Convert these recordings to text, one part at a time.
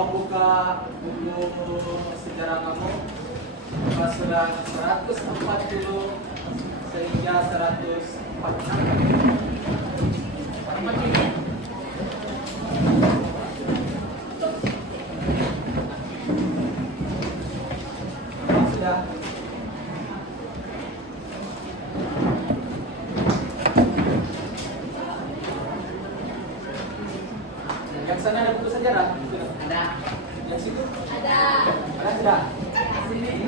Tolong buka buku sejarah kamu. Buka surat 140 sehingga 146. Sudah. Yang sana ada buku sejarah? Ada. Yang situ? Ada. Ada sudah? Sini.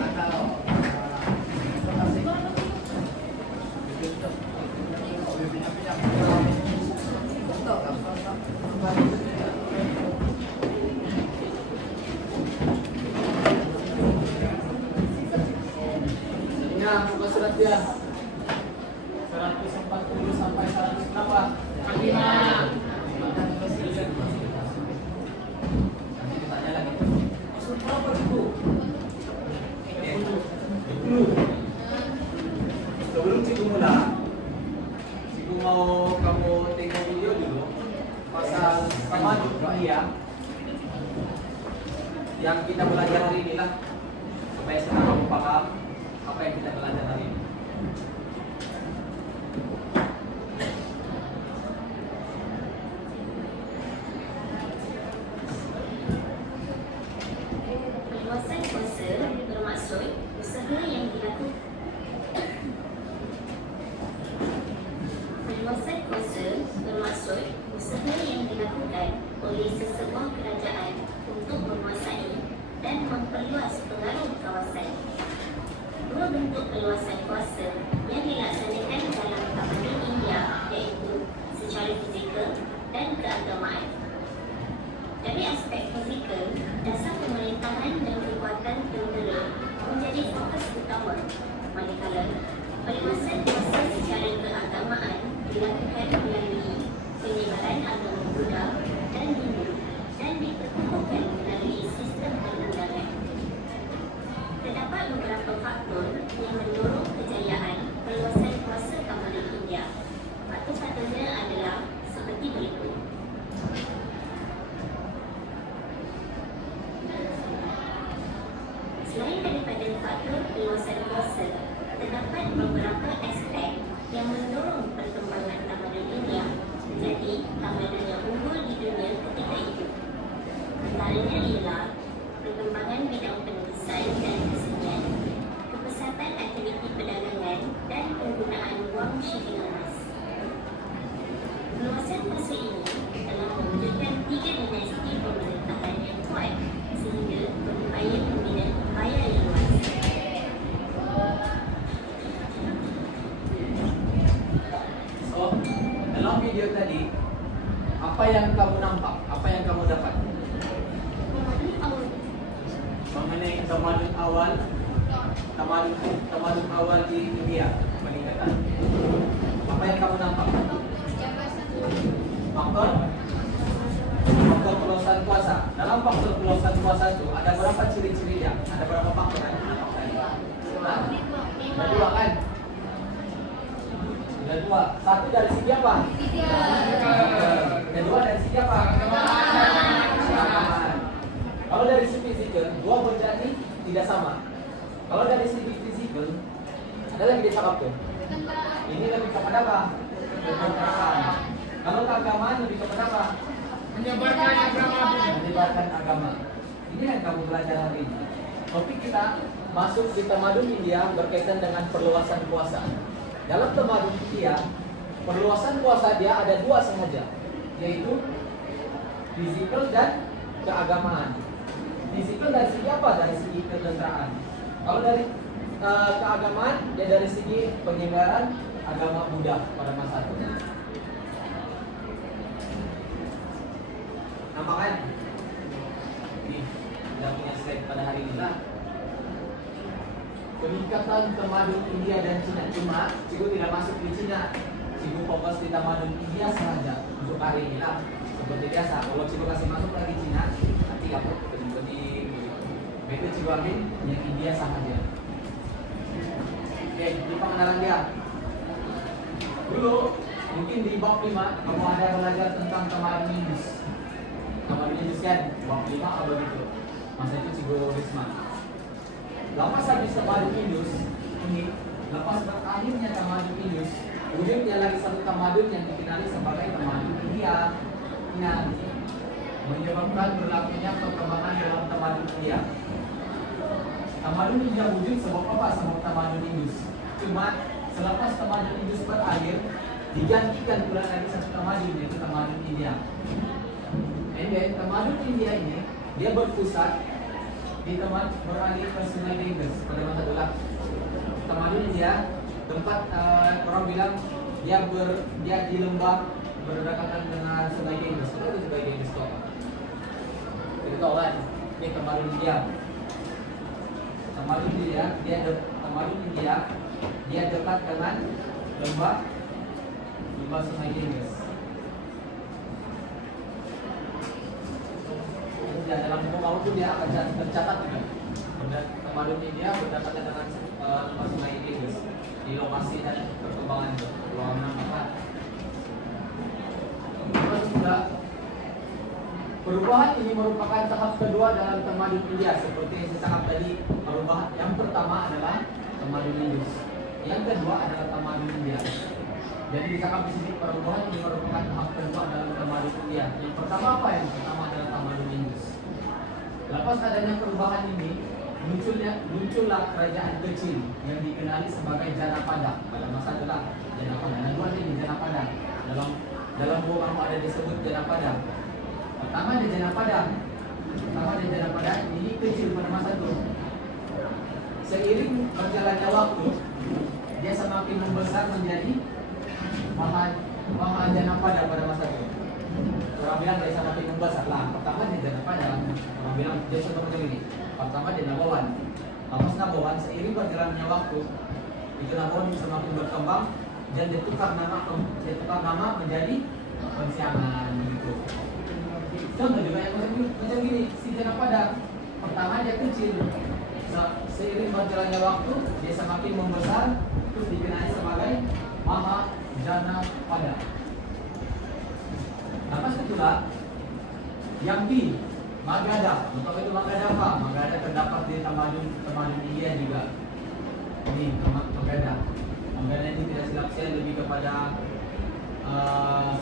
Ya, buka surat dia. 140 sampai 100 berapa? 5. Tanya lagi. Maksud berapa itu? Sebelum Ciku mulai, Ciku mau kamu tengok video dulu pasal sama dunia yang kita belajar hari ini lah, supaya sekarang kamu paham apa yang kita belajar hari ini. Perluasan kuasa bermaksud usaha yang dilakukan. Perluasan kuasa bermaksud usaha yang dilakukan oleh sesebuah kerajaan untuk menguasai dan memperluas pengaruh kawasan. Dua bentuk perluasan kuasa yang dilaksanakan dalam tamadun India iaitu secara fizikal dan keagamaan. Dari aspek fizikal, dasar pemerintahan dan kekuatan tentera menjadi fokus utama. Manakala, perluasan kuasa secara keagamaan dilakukan melalui penyebaran agama Buddha dan Hindu dan diperkukuhkan melalui sistem perundangan. Terdapat beberapa faktor yang mendorong kejayaan perluasan kuasa tamadun India. Faktor-faktornya adalah seperti berikut. Selain daripada faktor perluasan kuasa, terdapat beberapa aspek yang mendorong perkembangan tamadun India menjadi tamadun yang unggul di dunia ketika itu. Antaranya ialah perkembangan bidang penulisan dan kesenian, kepesatan aktiviti perdagangan dan penggunaan wang shilling emas. Perluasan kuasa ini telah mewujudkan 3 dinasti pemerintahan yang kuat sehingga berupaya membina empayar yang luas. So, dalam video tadi, apa yang kamu nampak? Apa yang kamu dapat? Mengenai tamadun awal di India, peningkatan. Apa yang kamu nampak? Faktor perluasan kuasa. Dalam faktor perluasan kuasa itu ada berapa ciri-cirinya? Ada berapa faktor yang nampak tadi? Ada dua kan? Ada dua. Satu dari segi apa? Kedua dari segi apa? Keagamaan. Kalau dari segi fisikal, dua berarti tidak sama. Kalau dari segi fisikal, ada lagi dia cakap tuh. Ini lebih kepada apa? Ketentraman. Kalau keagamaan lebih kepada apa? Menyebarkan agama. Ini yang kamu belajar hari ini. Topik kita masuk di tamadun India berkaitan dengan perluasan kuasa. Dalam tamadun India, perluasan kuasa dia ada dua sahaja, yaitu fisikal dan keagamaan. Fisikal dari segi apa? Dari segi ketenteraan. Kalau dari keagamaan, dia dari segi penyebaran agama Buddha pada masa itu. Nampak kan? Ini kita punya slide pada hari ini lah. Peningkatan tamadun India dan Cina. Cuma Cikgu tidak masuk di Cina. Cikgu fokus di tamadun India saja untuk hari ini lah. Seperti biasa, kalau Cikgu kasih masuk lagi Cina, nanti aku beding-beding. Itu Cikgu ambil yang India saja. Oke, ini pengenalan dia. Dulu mungkin di bab 5 kamu ada belajar tentang tamadun Indus. Tamadun Indus sekian, bab 5 atau begitu. Masa itu Cigo Risma. Lepas habis tamadun Indus ini, lepas berakhirnya tamadun Indus, wujudnya lagi satu tamadun yang dikenali sebagai tamadun India. Nah, menyebabkan berlakunya perkembangan dalam tamadun India. Tamadun India wujud sebab apa? Sebab tamadun Indus. Cuma selepas tamadun Indus berakhir, digantikan pula lagi satu tamadun, yaitu tamadun India. And then tamadun India ini dia berpusat di tempat beralih ke Sungai Ganges pada masa dulu. Tamadun India tempat orang bilang dia di lembah berdekatan dengan Sungai Ganges. Itu Sungai Ganges kok. Jadi tahu kan? Ini tamadun India. Tamadun India dia dekat dengan lembah Sungai Ganges. Dalam buku kamu tuh dia akan tercatat juga. Tamadun India berdekatan dengan lembah Sungai Ganges di lokasi dan perkembangan itu. Ruangan apa? Terus juga perubahan ini merupakan tahap kedua dalam tamadun India. Seperti yang saya cakap tadi, perubahan yang pertama adalah tamadun Indus, yang kedua adalah tamadun India. Jadi dicakap di sini perubahan ini merupakan tahap kedua dalam tamadun India. Yang pertama apa? Yang pertama adalah tamadun Indus. Lepas adanya perubahan ini, muncullah kerajaan kecil yang dikenali sebagai Janapada pada masa itu lah. Janapada. Nah, dua ini Janapada. Dalam buku kamu ada disebut Janapada. Pertama ada Janapada ini kecil pada masa itu. Seiring berjalannya waktu, dia semakin membesar menjadi Mahajanapada pada masa itu. Orang bilang dia semakin membesar lah. Pertama dia Janapada, orang bilang dia seperti ini. Pertama dia Nabawan. Lepas Nabawan, seiring berjalannya waktu, itu Nabawan semakin berkembang dan dia tukar nama menjadi Pensiangan gitu. Contoh juga yang macam gini, si Janapada pertama dia kecil, seiring berjalannya waktu dia semakin membesar, terus dikenal sebagai Mahajanapada. Lepas itulah yang di Magadha. Untuk itu Magadha apa? Magadha terdapat di tamadun India juga. Ini Magadha. Magadha ini tidak silap saya lebih kepada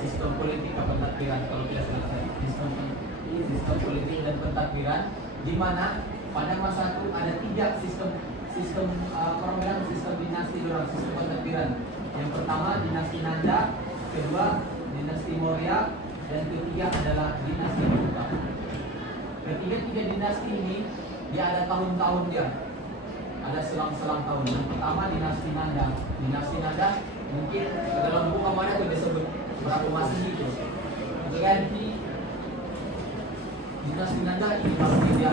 sistem politik atau pentadbiran. Kalau tidak silap saya, sistem politik dan pentadbiran, di mana pada masa itu ada 3 sistem orang bilang sistem dinasti orang, sistem pentadbiran. Yang pertama dinasti Nanda, kedua dinasti Maurya, dan ketiga adalah dinasti Gupta. Ketiga dinasti ini dia ada tahun-tahun dia, ada selang-selang tahun. Yang pertama dinasti Nanda. Dinasti Nanda mungkin dalam buku mana itu disebut berapa Masehi itu. Kan dinasti Nanda ini masih dia,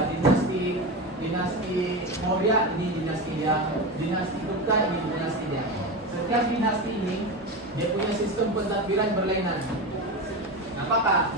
dinasti Maurya ini dinasti dia, dinasti Gupta ini dinasti dia. Setiap dinasti ini dia punya sistem pentadbiran berlainan. Apakah?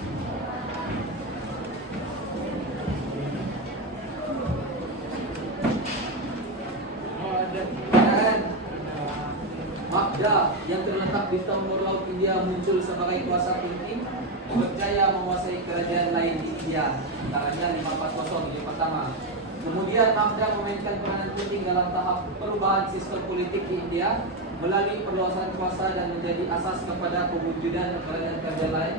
Magda yang terletak di timur laut India muncul sebagai kuasa penting berjaya menguasai kerajaan lain di India, antaranya 540 yang pertama. Kemudian Magda memainkan peranan penting dalam tahap perubahan sistem politik di India melalui perluasan kuasa dan menjadi asas kepada pewujudan kerajaan lain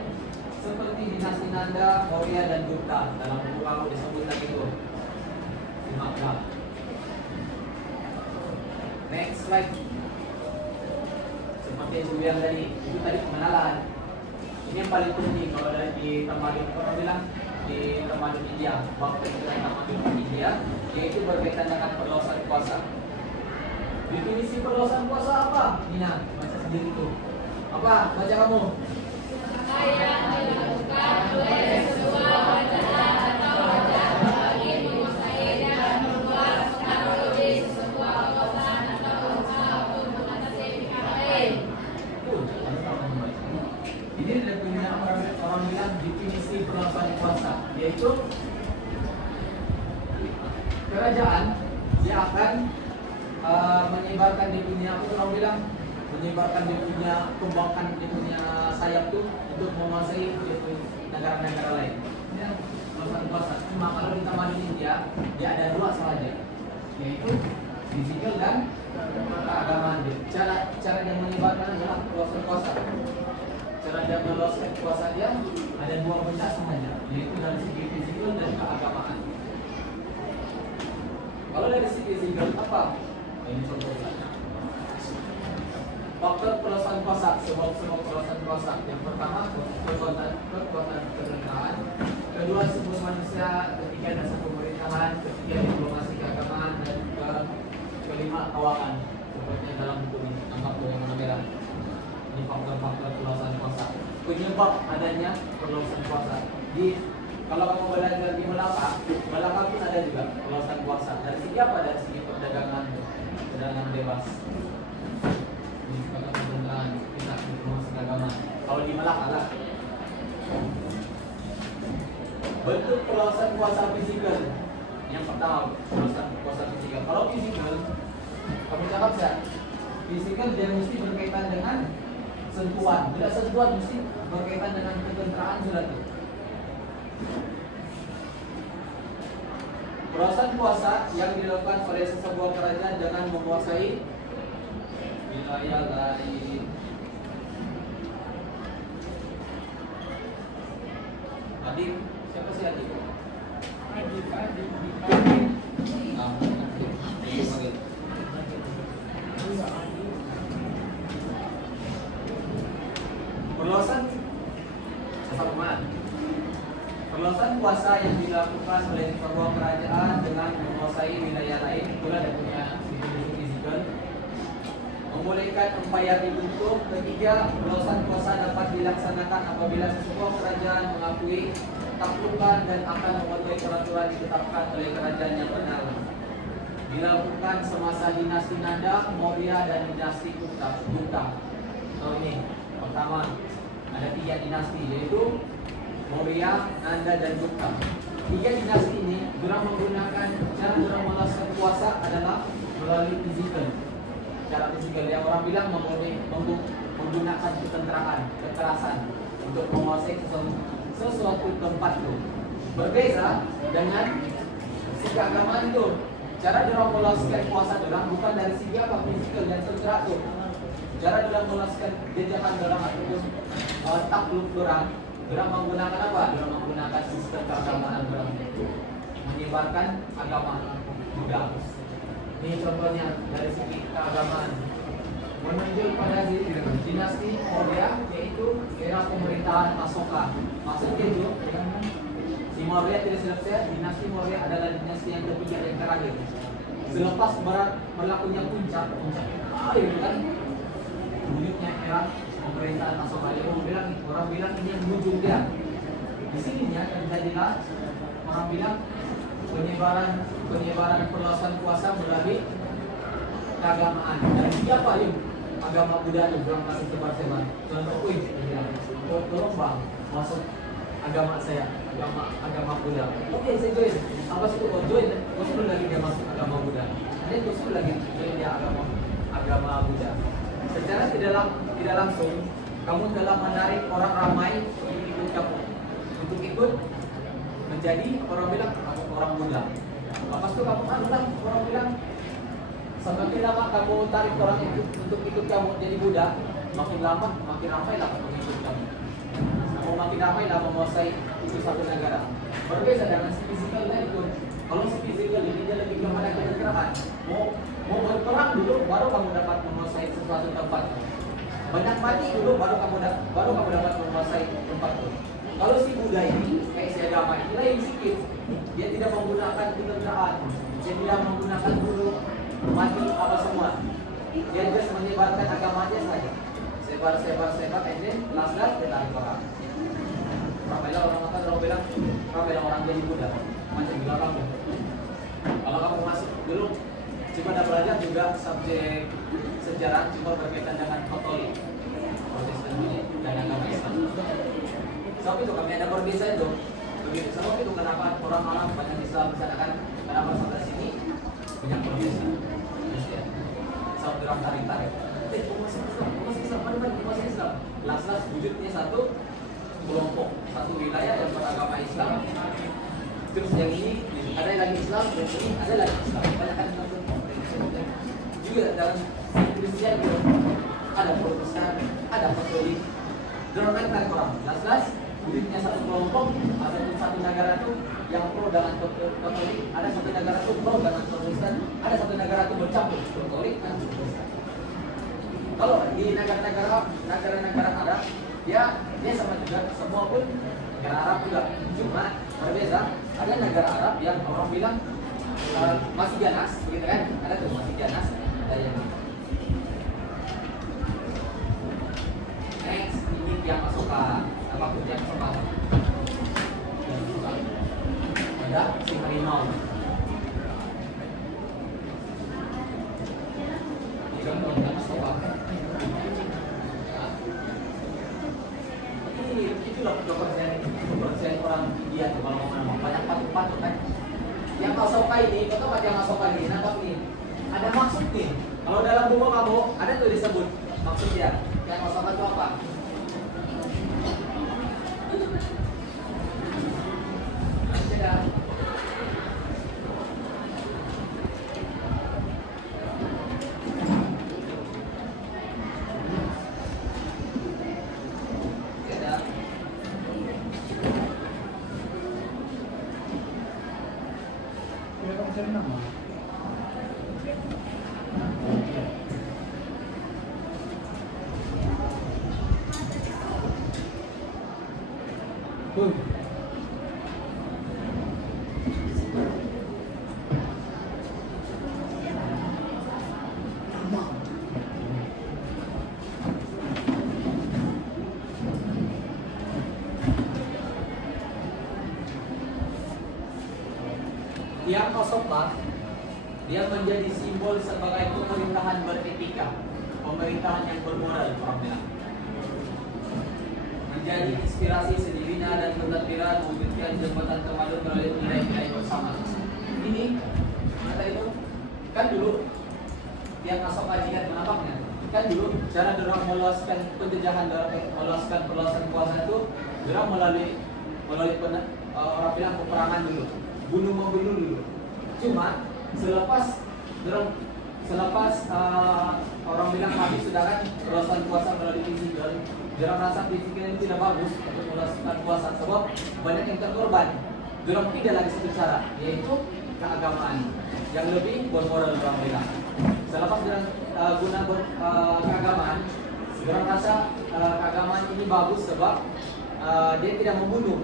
seperti dinasti Nanda, Maurya dan Gupta. Dalam buku kamu disebut lagi itu si Magda. Next slide. Seperti yang saya bilang tadi, itu tadi pengenalan. Ini yang paling penting kalau ada di tamadun, orang bilang di tamadun India, bab tamadun India, yaitu berkaitan dengan perluasan kuasa. Definisi perluasan kuasa apa? Nina, baca sendiri itu. Apa? Baca kamu. Yang dilakukan oleh sebuah wacana atau wajah bagi menguasai dan memperluas teknologi sebuah kawasan atau usaha untuk mengatasi pihak lain. Ini ada punya orang bilang definisi perluasan kuasa, yaitu kerajaan dia akan menyebarkan dia punya, orang bilang menyebarkan dia punya, kembangkan dia punya sayap tuh untuk menguasai negara-negara lain. maksudnya perluasan kuasa. Cuma kalau di Tamadun India dia ada dua saja, yaitu fisikal dan keagamaan. Cara dia menyebarkan adalah perluasan kuasa. Cara dia meluaskan kuasa dia ada dua benda saja, yaitu dari segi fisikal dan keagamaan. Kalau dari segi fisikal apa? Ini contohnya. Faktor perluasan kuasa, sebab perluasan kuasa. Yang pertama kekuatan kenegaraan, kedua sumber manusia, ketiga dasar pemerintahan, ketiga diplomasi keagamaan, dan kelima keuangan. Sepertinya dalam buku ini, anggap yang warna merah. Ini faktor-faktor perluasan kuasa. Penyebab adanya perluasan kuasa. Kalau kamu belajar di Melaka pun ada juga perluasan kuasa. Dari segi apa? Dari segi perdagangan bebas. Kita diplomasi keagamaan. Kalau di Melaka lah. Bentuk perluasan kuasa fisikal. Yang pertama, perluasan kuasa fisikal. Kalau fisikal, kamu cakap ya, fisikal dia mesti berkaitan dengan sentuhan. Bila sentuhan mesti berkaitan dengan ketenteraan sudah itu. Perluasan kuasa yang dilakukan oleh sebuah kerajaan dengan menguasai wilayah lain. Adik, siapa sih adik? Adik. Perluasan kuasa yang dilakukan oleh sebuah kerajaan dengan menguasai wilayah lain, itulah dia punya definisi fisikal. Membolehkan empayar dibentuk. Ketiga, perluasan kuasa dapat dilaksanakan apabila sebuah kerajaan mengakui, taklukan dan akan mematuhi peraturan ditetapkan oleh kerajaan yang benar. Dilakukan semasa dinasti Nanda, Maurya, dan dinasti Gupta. Nah ini pertama ada 3 dinasti, yaitu Maurya, Nanda, dan Gupta. 3 dinasti ini orang menggunakan cara orang meluaskan kuasa adalah melalui fisikal. Cara fisikal yang orang bilang menggunakan ketenteraan, kekerasan untuk menguasai sesuatu tempat itu. Berbeza dengan segi keagamaan itu. Cara orang meluaskan kuasa orang bukan dari segi apa fisikal dan tentera itu. Cara orang meluaskan jajahan orang ataupun takluk orang menggunakan apa? Orang menggunakan sistem keagamaan orang itu, menyebarkan agama juga. Ini contohnya dari segi keagamaan. Menunjuk pada dinasti Maurya, yaitu era pemerintahan Asoka. Maksudnya itu, si Maurya tidak silap saya, dinasti Maurya adalah dinasti yang ketiga dan terakhir. Selepas berlakunya puncak itu kan, wujudnya era pemerintahan Asoka. Orang bilang ini yang ujung dia. Di sininya terjadilah orang bilang penyebaran perluasan kuasa melalui keagamaan. Dari siapa ini? Agama Buddha itu belum masih sebar-sebar. Contoh, tolong bang, masuk agama saya, agama Buddha. Oke, saya join. Apa sih itu? Join. Terus lagi dia masuk agama Buddha. Ini terus lagi join dia agama Buddha. Secara tidak langsung, kamu telah menarik orang ramai untuk ikut kamu, untuk ikut menjadi orang bilang orang Buddha. Lepas itu kamu orang bilang semakin lama kamu tarik orang itu untuk ikut kamu jadi Buddha, makin lama makin ramailah pengikut kamu. Kamu makin ramailah menguasai itu satu negara. Berbeda dengan si fisikal itu. Kalau si fisikal ini dia lebih kepada ketenteraan. Mau berperang dulu baru kamu dapat menguasai sesuatu tempat. Banyak mati dulu baru kamu dapat menguasai tempat itu. Kalau si Buddha ini kayak si agama ini lain sedikit. Dia tidak menggunakan ketenteraan. Dia tidak menggunakan dulu mati apa semua. Dia just menyebarkan agamanya saja. Sebar, and then last dia tarik orang. Ramailah orang jadi Buddha. Macam gila kamu. Kalau kamu masuk dulu, coba dah belajar juga subjek sejarah cuma berkaitan dengan Katolik, Protestan ini dan agama Islam. Sebab itu kami ada berbeza itu. Begitu sebab itu kenapa orang-orang banyak Islam misalkan kenapa sampai sini banyak berbeza. Sebab orang tarik. Masih Islam. Las wujudnya satu kelompok, satu wilayah yang beragama Islam. Terus yang ini ada lagi Islam, dan ini ada lagi Islam. Banyak kan juga dalam Kristen juga ada Protestan, ada Katolik. Dorongkan orang. Jelas-jelas duitnya satu kelompok ataupun satu negara itu yang pro dengan Katolik, ada satu negara itu pro dengan Protestan, ada satu negara itu bercampur Katolik dan Protestan. Kalau di negara-negara Arab, dia sama juga, semua pun negara Arab juga. Cuma berbeda, ada negara Arab yang orang bilang masih ganas, begitu kan? Ada tuh masih ganas, ada yang next ini yang masuk ke apa tuh yang masuk ada si harimau. Ini contoh yang masuk itulah persen orang India tuh kalau mau banyak patung-patung kan. Yang Asoka ini, betul yang Asoka ini, nangkap ini. Ada maksud nih. Kalau dalam buku kamu ada tuh disebut maksudnya. Yang Asoka itu apa? Tidak. Yang Asoka, dia menjadi simbol sebagai pemerintahan beretika, pemerintahan yang bermoral, orang bilang. Menjadi inspirasi sedihnya dan ketakdiran mewujudkan jembatan kemadun melalui nilai-nilai bersama. Ini, kata itu, kan dulu yang Asoka ingat menampaknya. Kan dulu cara dorang meluaskan penjajahan, meluaskan perluasan kuasa itu, dorang melalui orang bilang peperangan dulu. Bunuh-membunuh dulu. Cuma selepas orang bilang habis sudah kan perluasan kuasa melalui fisikal, dia merasa fisikal ini tidak bagus untuk meluaskan kuasa sebab banyak yang terkorban. Dia tidak lagi satu cara, yaitu keagamaan yang lebih bermoral orang bilang. Selepas dia guna keagamaan, dia merasa keagamaan ini bagus sebab dia tidak membunuh,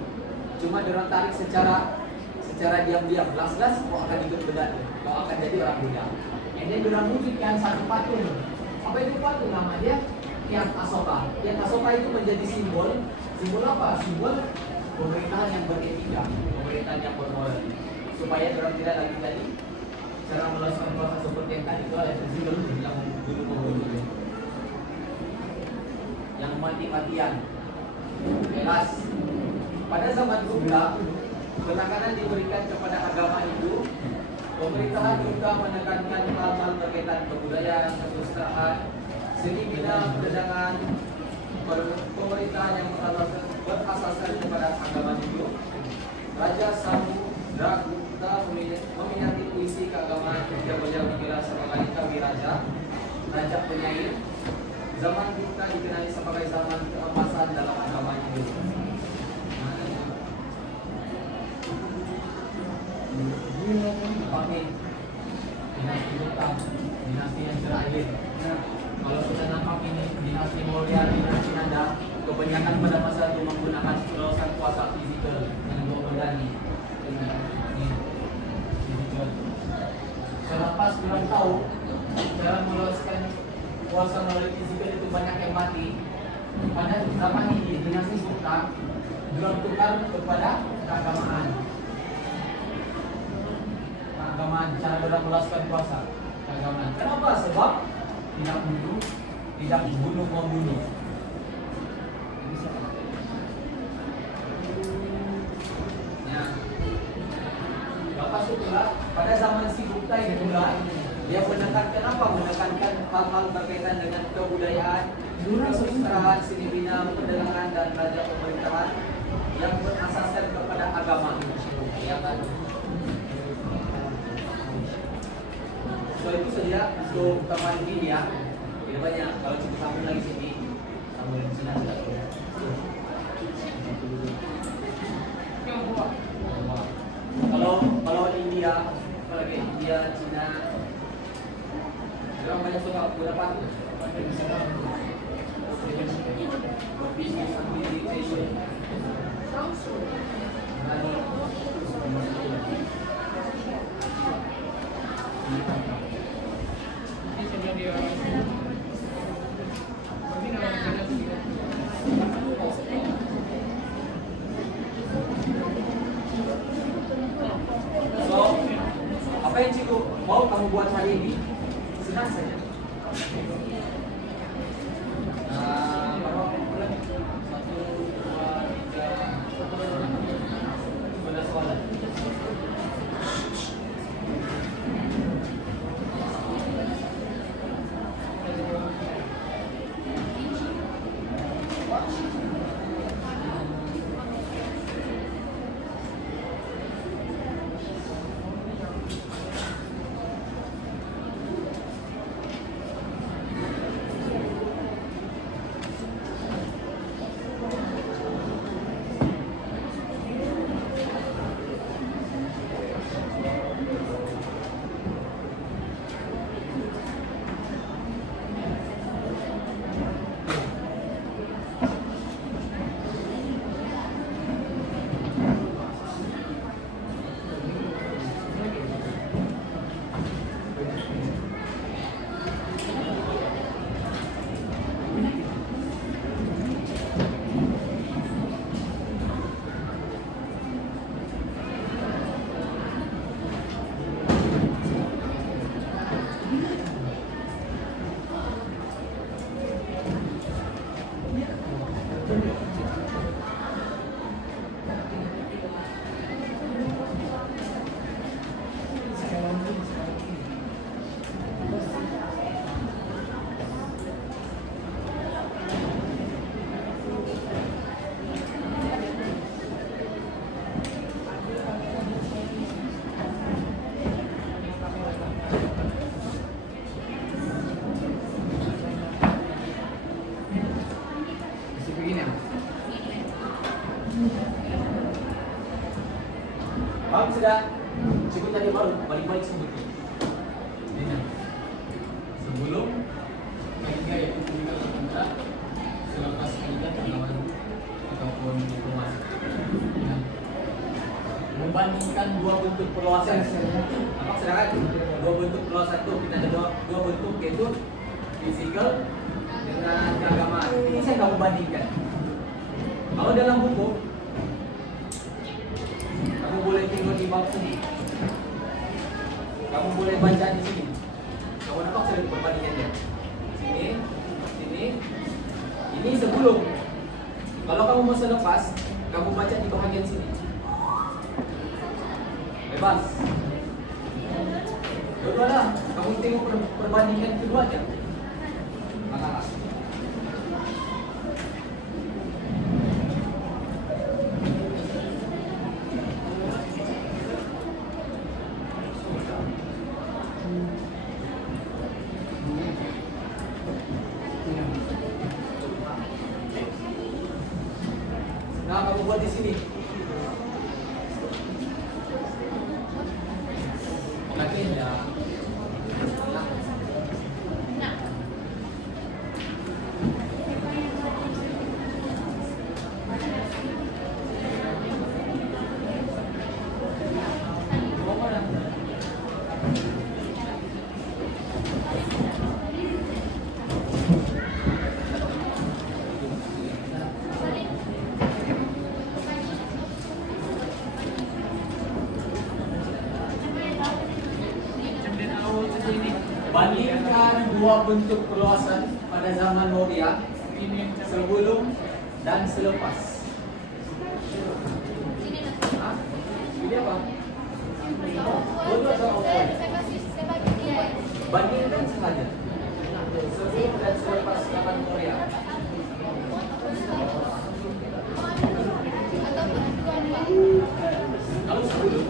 cuma dia tarik secara diam-diam, jelas-jelas kau akan ikut berdagang, kau akan jadi orang Buddha. Ini dorang wujudkan satu patung. Apa itu patung? Nama dia Yang Asoka. Yang Asoka itu menjadi simbol apa? Simbol pemerintahan yang beretika, pemerintahan yang bermoral. Supaya dorang tidak lagi tadi cara meluaskan kuasa seperti yang tadi itu ada simbol yang bunuh-membunuh, yang mati-matian. Jelas. Pada zaman Buddha, penekanan diberikan kepada agama itu, pemerintahan juga menekankan hal-hal berkaitan kebudayaan, kesusastraan, seni bina, perdagangan, pemerintahan yang berasaskan kepada agama itu. Raja Samudra meminati puisi keagamaan ketika beliau digelar sebagai Kawi Raja, Raja Penyair. Zaman Gupta dikenali sebagai zaman keemasan dalam agama itu. Ini dinasti Gupta, dinasti yang terakhir. Kalau kita nampak ini dinasti Maurya, dinasti Nanda, kebanyakan pada masa itu menggunakan perluasan kuasa fisikal yang berani. Selepas kita tahu cara meluaskan kuasa melalui fisikal itu banyak yang mati. Pada zaman ini dinasti Gupta tukar kepada keagamaan. Cara dorang meluaskan kuasa keagamaan. Kenapa? Sebab tidak bunuh-membunuh. Ya. Lepas itu pula pada zaman si Gupta ini pula dia menekankan apa? Menekankan hal-hal berkaitan dengan kebudayaan, kesusastraan, seni bina, perdagangan dan raja pemerintahan yang berasaskan kepada agama. kelihatan. So itu saja untuk teman ini ya. Tidak banyak. Kalau kita sambung lagi sini, sambung di sini sudah. Kalau India, apalagi India, Cina, orang banyak suka berapa tuh? Bisnis communication. So, apa yang cikgu mau kamu buat hari ini? Senang saja. Berapa bulan? 1, 2, 3, 11 soalan. Paham sudah? Cikgu tadi baru balik-balik sebutnya. Ini. Sebelum ketiga yaitu pendidikan terbuka, selepas pendidikan pengalaman ataupun diplomasi. Ya. Membandingkan dua bentuk perluasan. Apa sedangkan dua bentuk perluasan itu kita ada dua bentuk yaitu fisikal dengan keagamaan. Ini saya kamu bandingkan. Kalau dalam buku kamu boleh tengok di bab sini. Kamu boleh baca di sini. Kamu nampak saya perbandingannya. Sini, sini. Ini sebelum. Kalau kamu mau selepas, kamu baca di bahagian sini. Bebas. Dua-dualah. Kamu tengok perbandingan keduanya. Maka nah, kamu buat di sini. Lagi ya. Bandingkan dua bentuk perluasan pada zaman Maurya sebelum dan selepas. Hah? Ini apa? Dua-dua sama output. Bandingkan saja sebelum dan selepas zaman Maurya. Kalau sebelum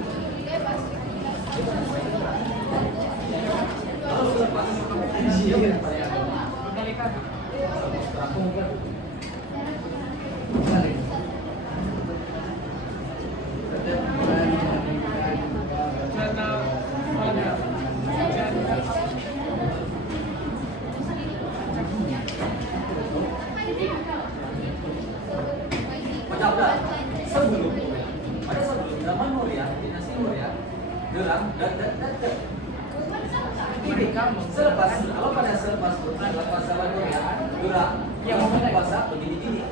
Gerak dan ini selepas kalau pada selepas salah gerak yang mau puasa begini.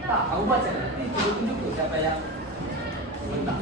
Pak, aku baca nanti tunjuk tuh siapa yang bentar.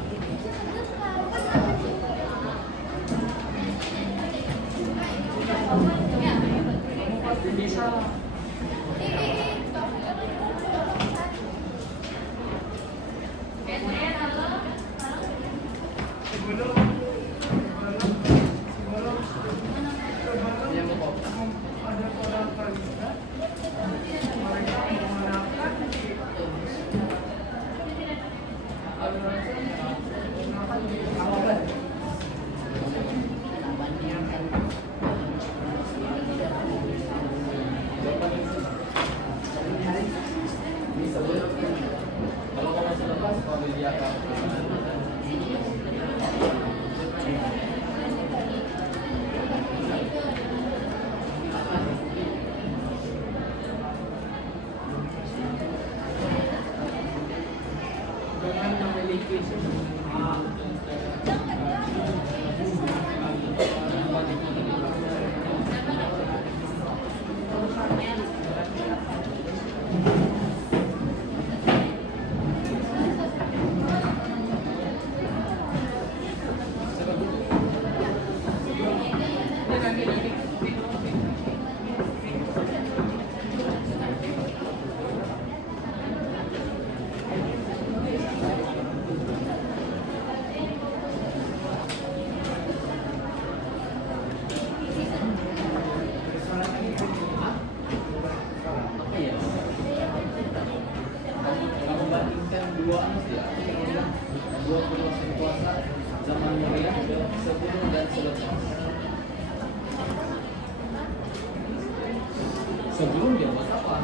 Kalau kamu selepas, kamu dia akan dengan memiliki dua perluasan puasa zaman mulia sebelum dan selepas. Sebelum dia buat apa?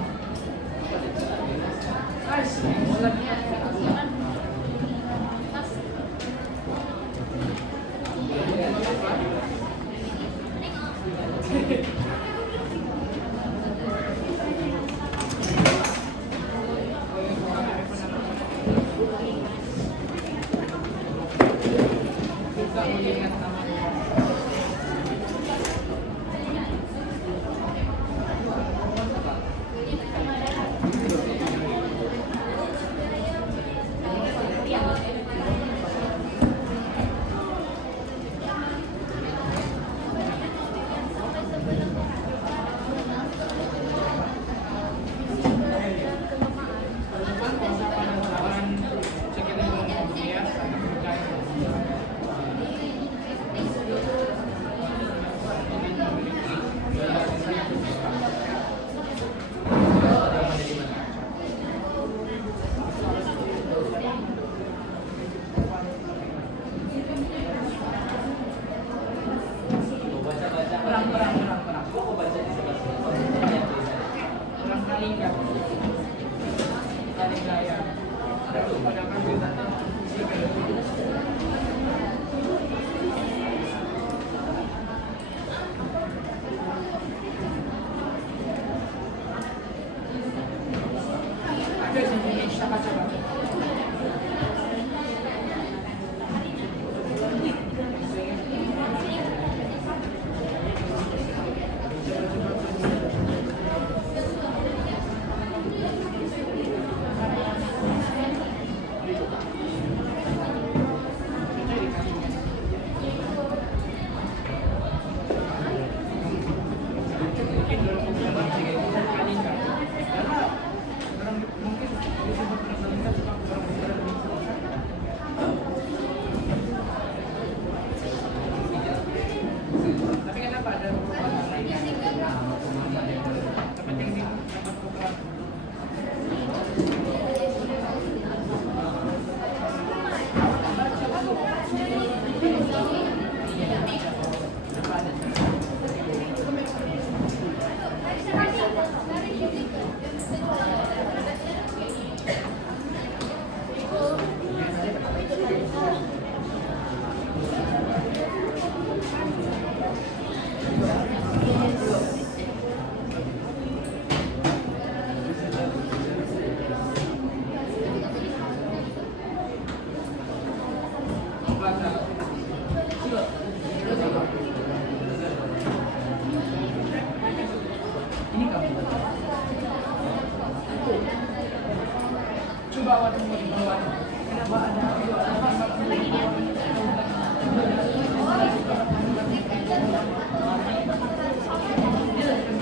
bawah semua di bawah. Kenapa ada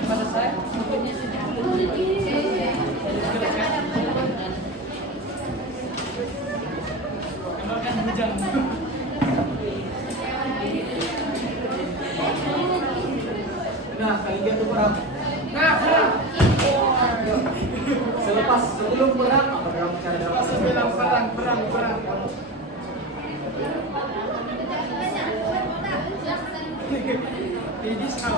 pada saya? Makan hujan. Nah, kalian tuh perang. Nah, Sebelum perang, apa dalam cara dapat sebelum perang. Ini sao.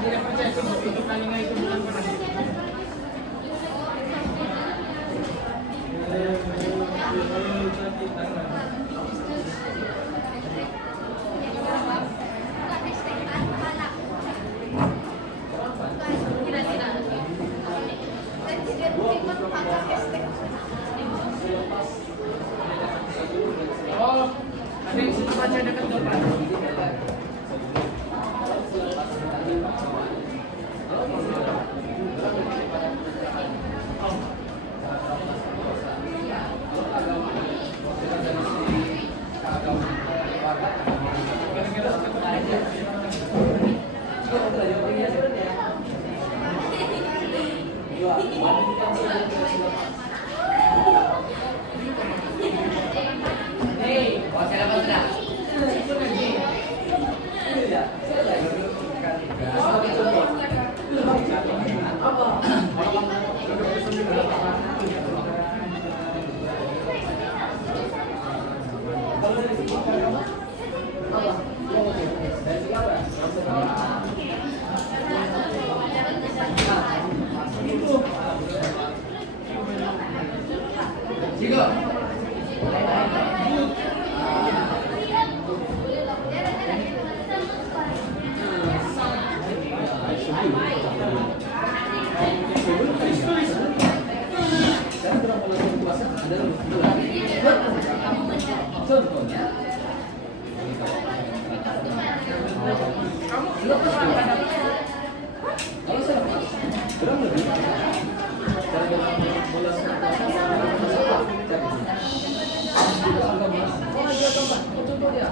Tidak percaya itu kalinya itu bukan pernah. Oh, ada yang suka baca dekat depan. Contohnya, Kamu belum pernah ada kalau saya lepas, kurang lebih cara bola contoh dia.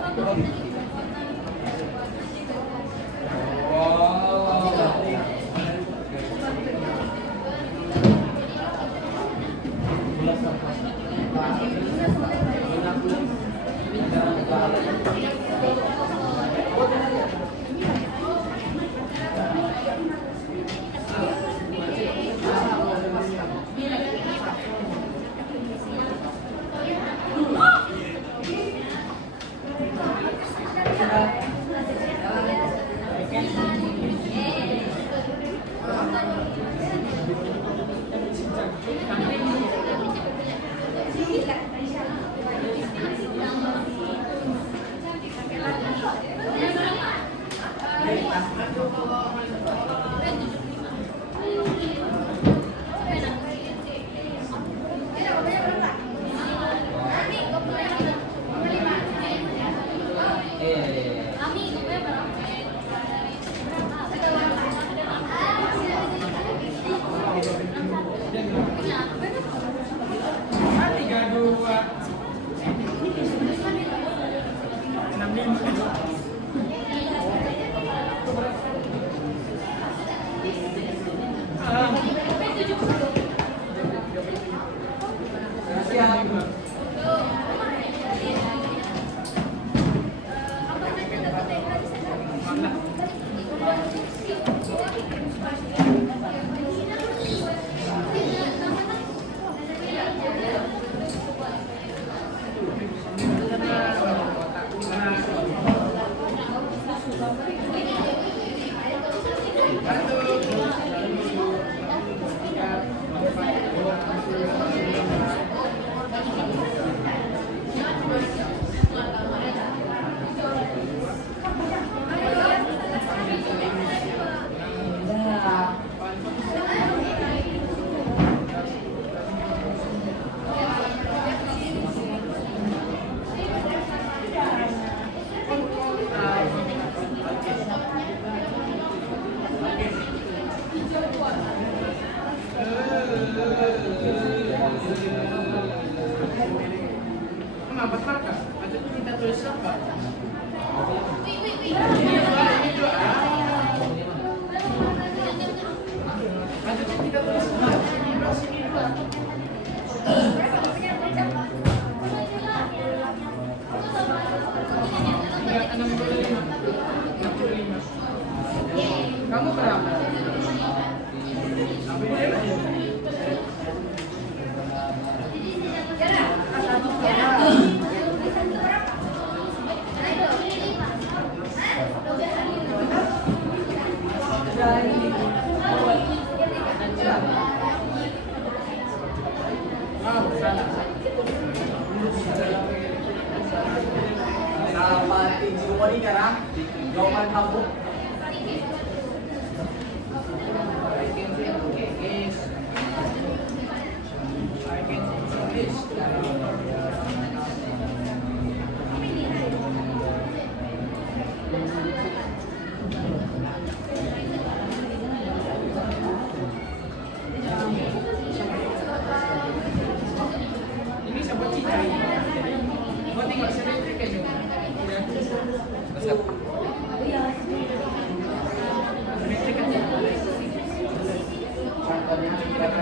sama apa maka? Atau kita tulis apa? Wih. Ini dua. Atau kita tulis apa? Ini dua. Tiga, 65. Kamu berapa? Dapat tinju ini sekarang jawaban kamu. Ini siapa Cica ini? Gua tinggal simetrik aja. Simetrik aja.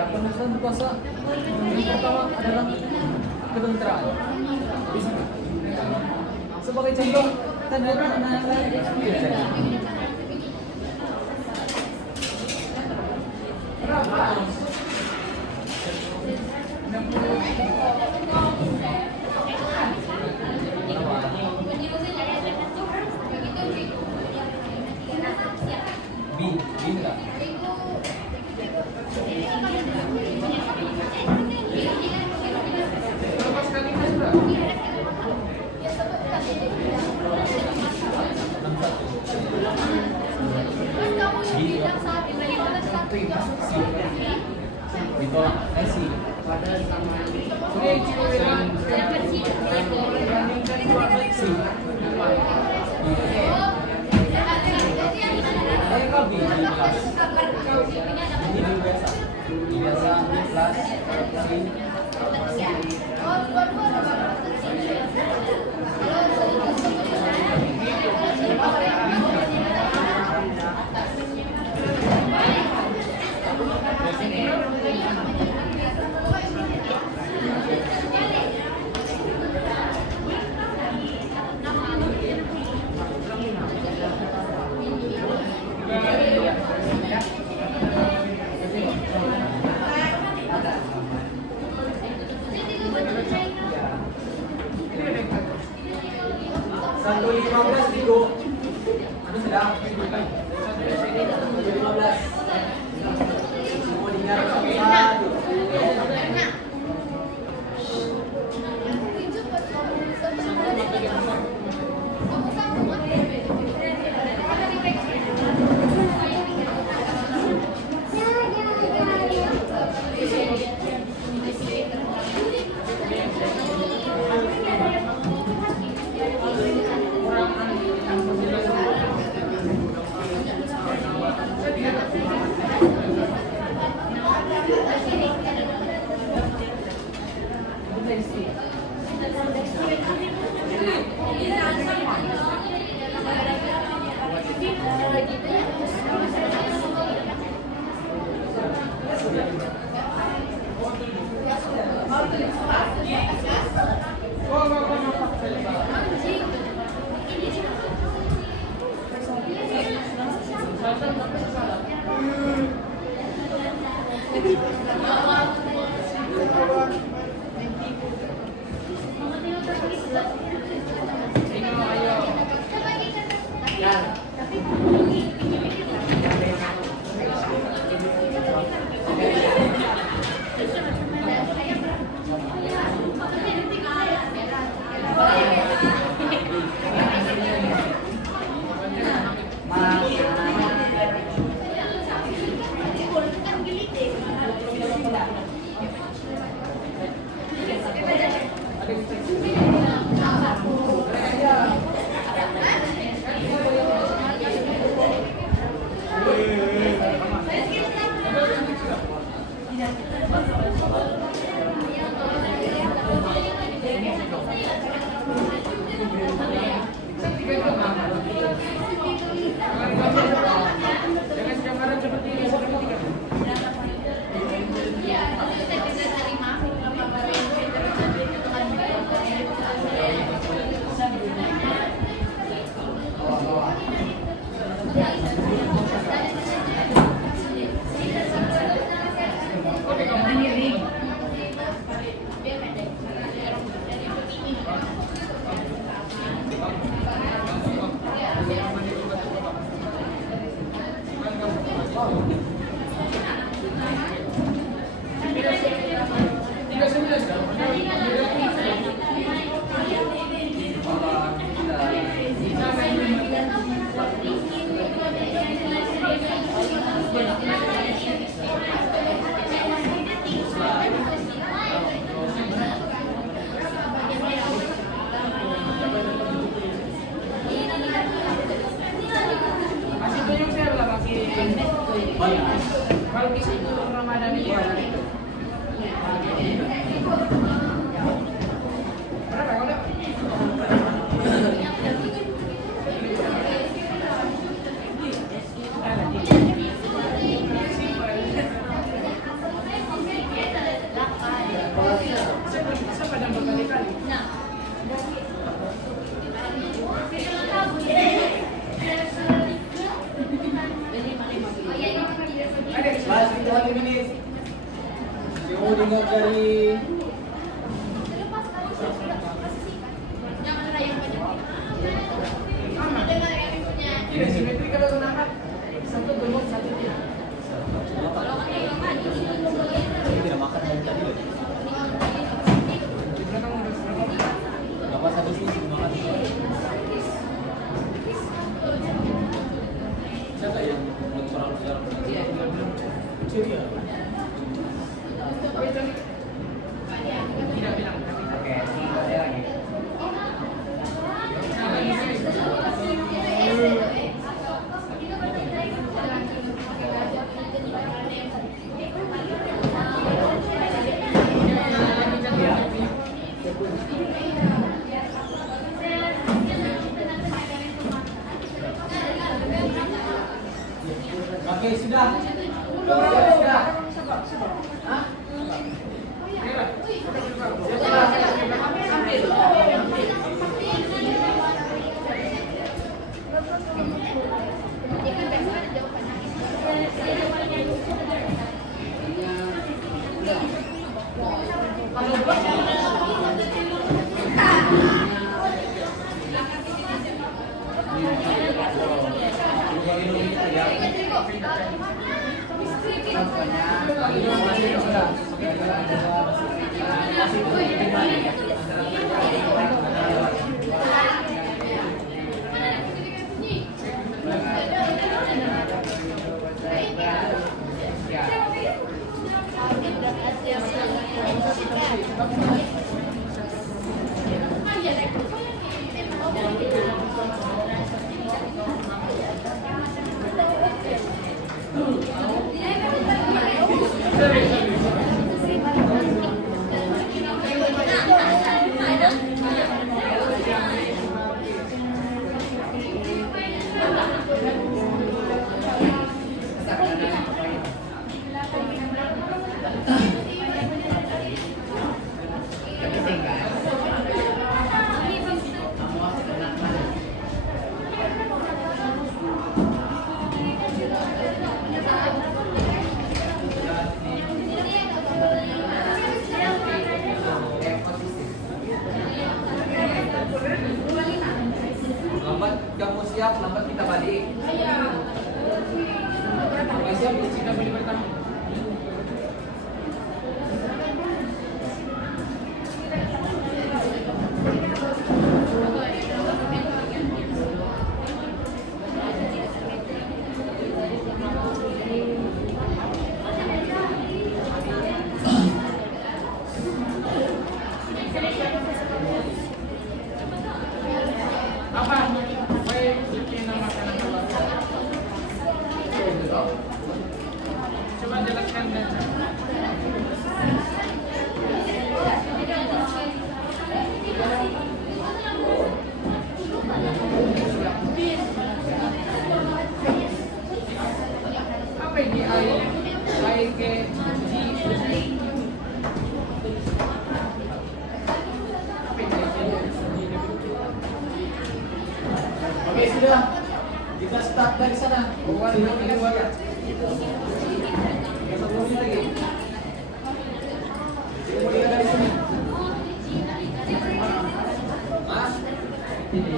Penulisan puasa yang pertama adalah ketenteraan. Bisa nggak? Sebagai contoh, tanda Berapa? Bin nggak? Berapa sekali mas bro? Ditolak Messi. Oke, Ciwira. Bandingkan dua Si. Saya kau B kelas. Ini biasa. Biasa kelas si. Satu 15 Tigo. Aduh sedang. 115. Semua dengar satu. Lambat kamu siap, lambat kita balik. Oke, siap, kita beli bertamu. Apa? Baik, bikin nama makanan apa? Coba jelaskan saja. Apa ini air? Air ke Oke, sudah. Kita start dari sana. Sini, ini wadah. 10 menit lagi. Kita dari sini. Mas. Ini.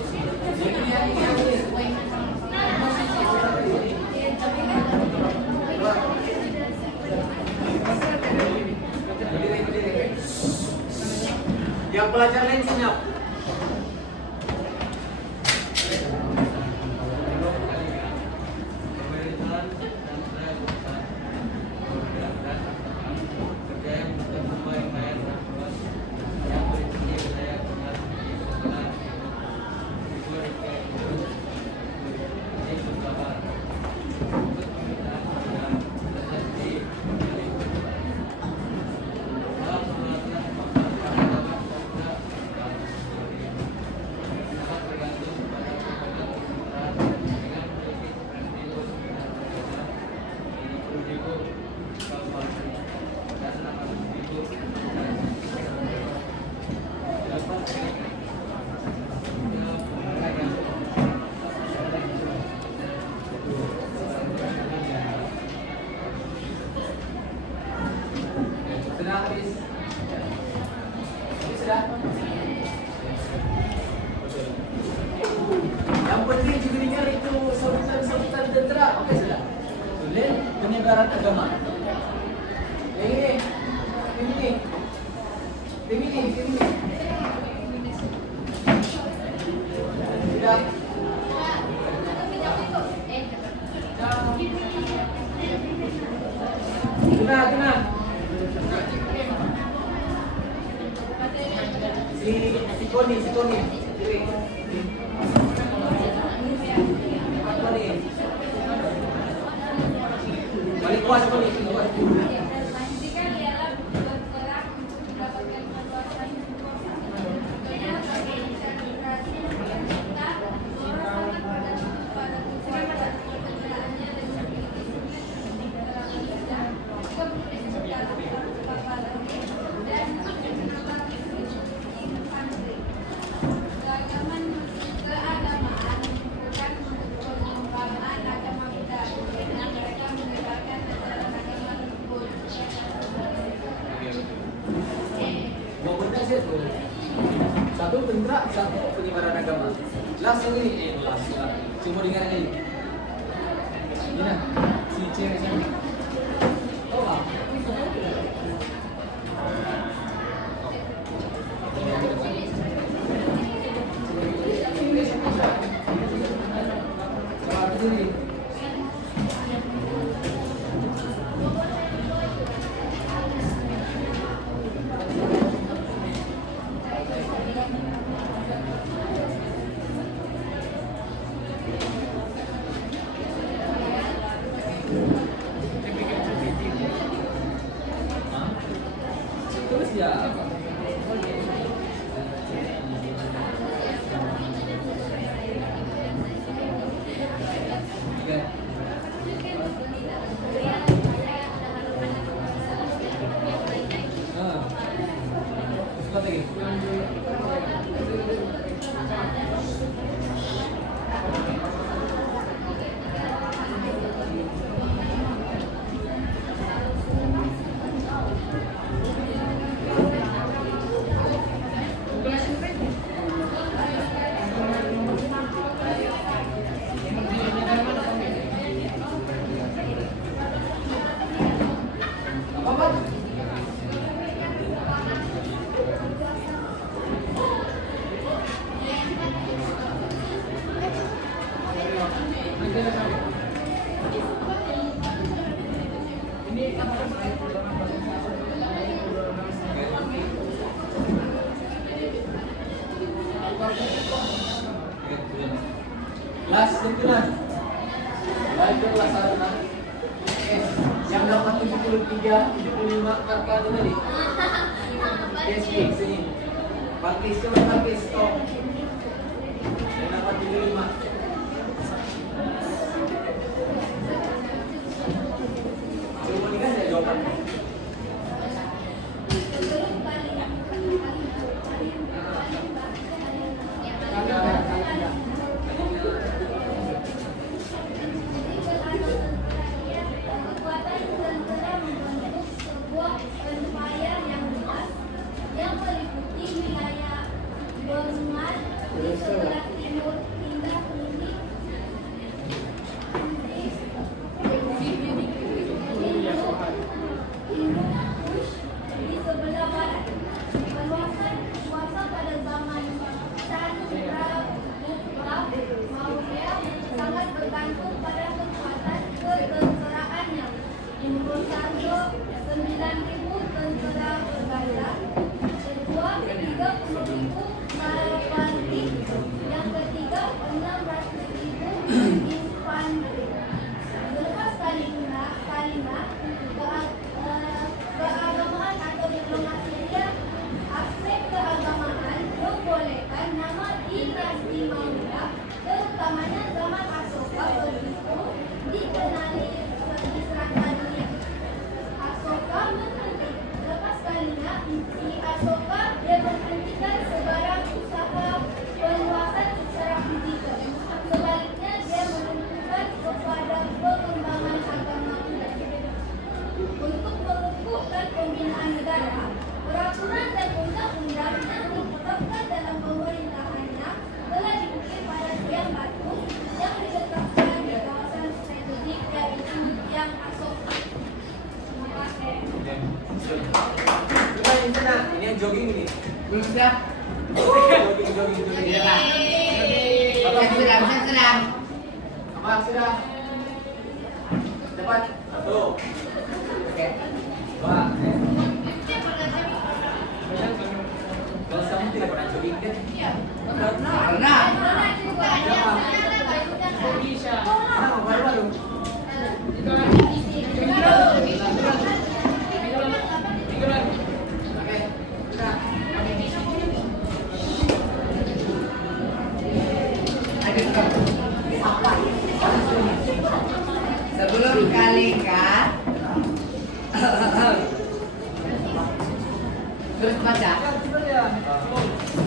Berdiri. Yang pelajar lain senyap. Sudah habis. Sudah. Yang penting juga dengar itu sambutan tentera. Oke sudah. Boleh penyebaran agama. Ini. Sudah. Kena. Si Koni. Kiri. Koni. Balik kuas Koni. Satu tentera, satu penyebaran agama. Langsung ini, cuma dengar ini. Ini nah, si cewek sana. Oh, Apa? Ini apa selain pertama Kelas sembilan. Baik kelas sarana. Yang dapat 73, 75 kakak itu tadi. Sini. Pakis stop. Yang dapat 75. Coba dikasih jawaban. Kekuatan tentara membentuk sebuah empire yang luas yang meliputi wilayah benua di sebelah timur hingga Hindu Kush di sebelah barat. Perluasan kuasa pada zaman Chandragupta Maurya sangat bergantung pada kekuatan ketenteraannya. Imrul Sarjo 9.000 tentera berganda, kedua 30.000 Marapati, yang ketiga 600.000 infanteri. Selepas Kalina, keagamaan atau diplomasi dia, aspek keagamaan membolehkan nama dinasti Maurya, terutamanya zaman Asoka begitu dikenali di serata dunia. Asoka menghenti. Lepas Kalina, si Asoka dia menghentikan sebarang usaha perluasan secara fizikal. Sebaliknya dia menunjukkan kepada pengembangan agama Buddha. Untuk mengukuhkan pembinaan negara, peraturan dan undang-undang yang ditetapkan dalam pemerintahannya telah diukir pada tiang batu yang diletakkan di kawasan strategik yaitu tiang Asoka. Terima kasih. Coba yang sana, ini yang jogging ini. belum siap? Jogging. Iya, Pak. Saya sedang. Apa sudah? Cepat. Satu. Oke. Dua. Kalau kamu tidak pernah jogging kan? Karena Bisa. Nah, baru-baru. Oke. Sudah. Sebelum kalingkan terus baca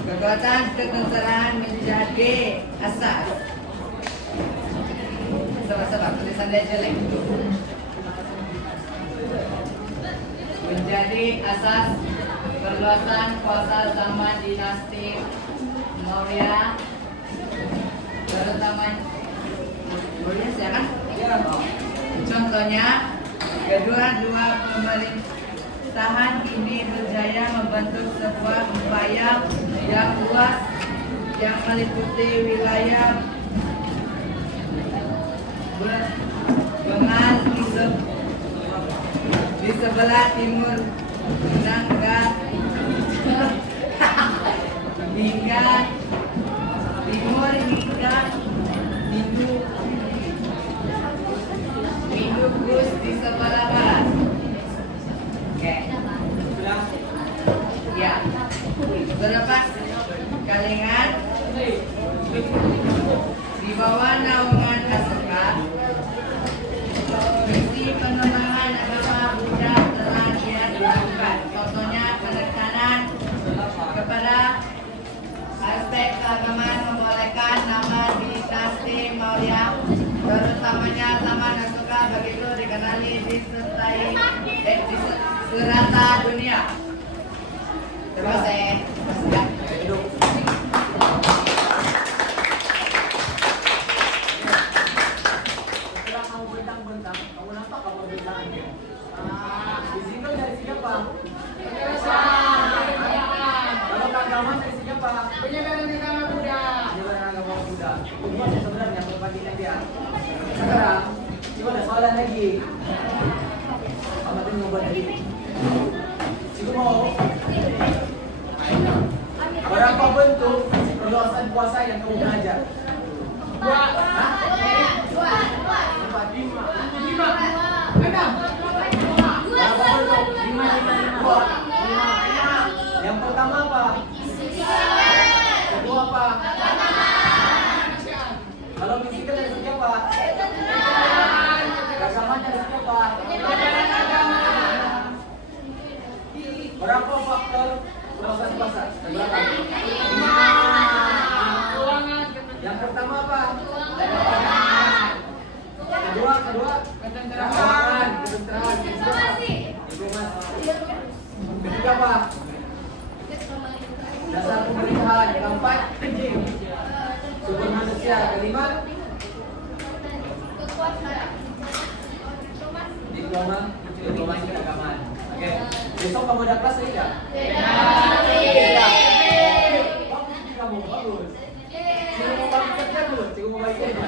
kekuatan ketenteraan menjadi asas. Sebab tulisan dia jelek. Menjadi asas perluasan kuasa zaman dinasti Maurya, terutama Maurya siapa? Contohnya, kedua-dua pemerintahan ini berjaya membentuk sebuah upaya yang luas yang meliputi wilayah Bengal di sebelah timur Nangga hingga timur hingga Hindu Kush di sebelah barat. Oke. Sudah. Ya. Selepas Kalingan di bawah naungan Asoka, misi pengembangan agama Buddha telah dilakukan. Contohnya penekanan kepada begitu dikenali di serata dunia. Terima kasih. Hidup. Setelah kamu bentang-bentang, kamu nampak kamu bentang. Disinggol dari siapa? Kalau keagamaan dari siapa? Penyebaran agama Buddha. Penyebaran agama Buddha. Itu aja sebenarnya perbandingan dia. Sekarang, coba ada soalan lagi. Kamu tuh ngobrol lagi. Cikgu mau berapa bentuk perluasan kuasa yang kamu belajar? Dua. Hah? Empat, lima. Enam. Berapa bentuk? Dua. Yang pertama apa? Kedua apa? Kalau fisika dari segi apa? Keagamaan dari segi apa? Berapa faktor perluasan kuasa? Berapa? Yang pertama apa? Kedua. Ketenteraan. Diplomasi. Ketiga apa? Dasar pemerintahan. Keempat, sumber manusia. Kelima, diplomasi keagamaan. Oke. Besok kamu ada kelas lagi nggak? Tidak. Bagus kamu, bagus. Cikgu mau bagi kerja dulu, cikgu mau bagi kerja.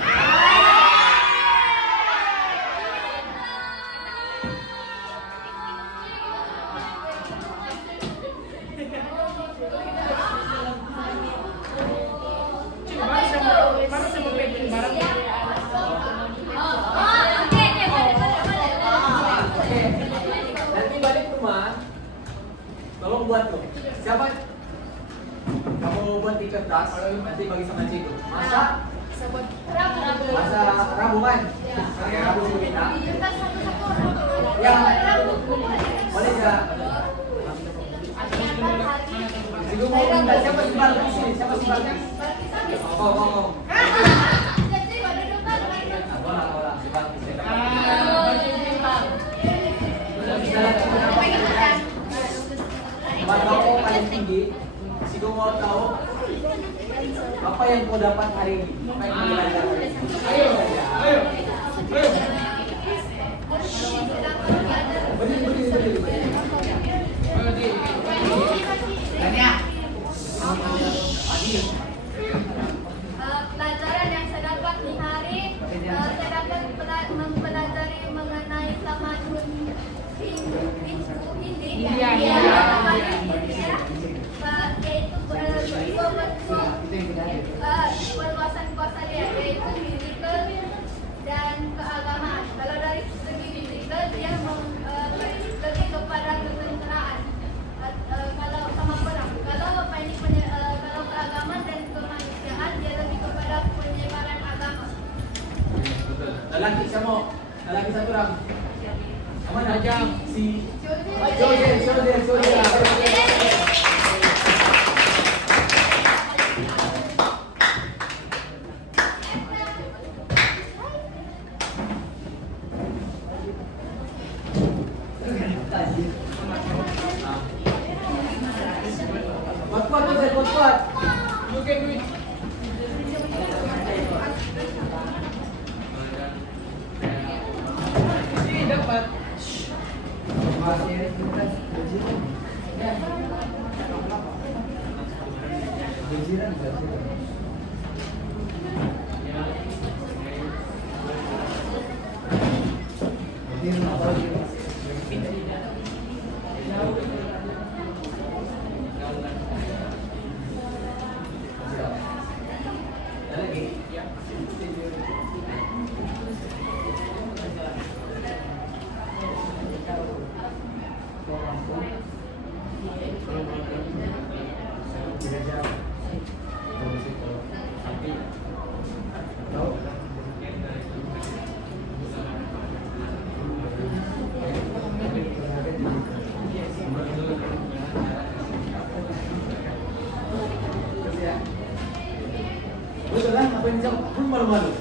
Mana sama packing barang? Oke. Nanti balik rumah, tolong buat tuh. Siapa? Kamu buat di kertas, nanti bagi sama cikgu. Masa Rabu kan? Oke, Rabu kita. Yang boleh nggak? Cikgu mau minta siapa simpan di sini? Siapa simpannya? Ngomong. Bola, simpan di sini. Bapak kau paling tinggi, Cikgu mau tahu apa yang kau dapat hari ini? Apa yang kau belajar hari ini? Ayo. Berdiri. Tanya. Adil. Pelajaran yang saya dapat di hari saya dapat mempelajari mengenai tamadun India, yaitu dua bentuk perluasan kuasa dia, yaitu fizikal dan keagamaan. Kalau dari segi fizikal dia lebih kepada ketenteraan. Kalau sama perang, kalau kalau keagamaan dan kemanusiaan dia lebih kepada penyebaran agama. Lelaki siapa? Lelaki satu orang. Mana jam? Si Jose. Kuat. Oke, duit. Ini dapat. Betul lah, apa yang jam? Belum malu-malu.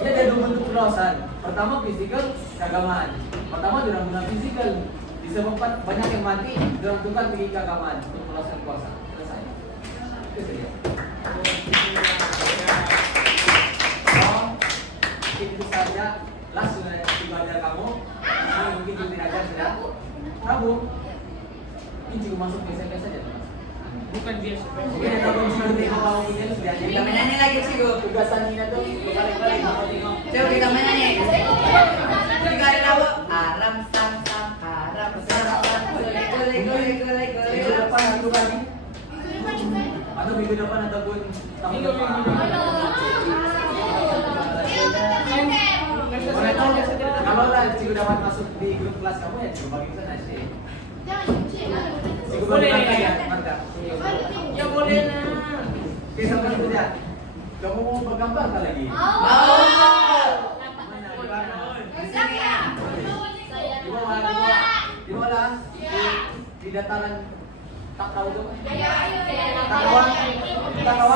Dia ada dua bentuk perluasan. Pertama fisikal, keagamaan. Pertama orang guna fisikal. Disebabkan banyak yang mati, orang tukar pergi keagamaan untuk perluasan kuasa. Selesai. Itu saja. Oh, itu saja. Last sudah belajar kamu. Ini mungkin tidak ajar sudah. Kamu, ini juga masuk ke SMP saja. Bukan biasa. Mungkin ada yang seperti mau punya sudah. Kita menyanyi lagi sih gue. Tugasan ini tuh balik-balik mau tengok. Coba kita menyanyi. Tiga hari lalu. Aram sam sam aram sam sam. Gule gule gule gule Minggu gule. depan itu lagi. Atau minggu depan ataupun tahun depan. Boleh tahu kalau lah Ciku dapat masuk di grup kelas kamu ya Ciku bagi sana sih. Ciku bagi Boleh. ya, Marta. Ya boleh lah. Oke, sampai saja. Kamu mau bergambar tak lagi? Mau. Mana di mana? Di sini ya. Di bawah, di bawah. Di mana? Di dataran tak tahu tuh. Tak kawan. Tak kawan.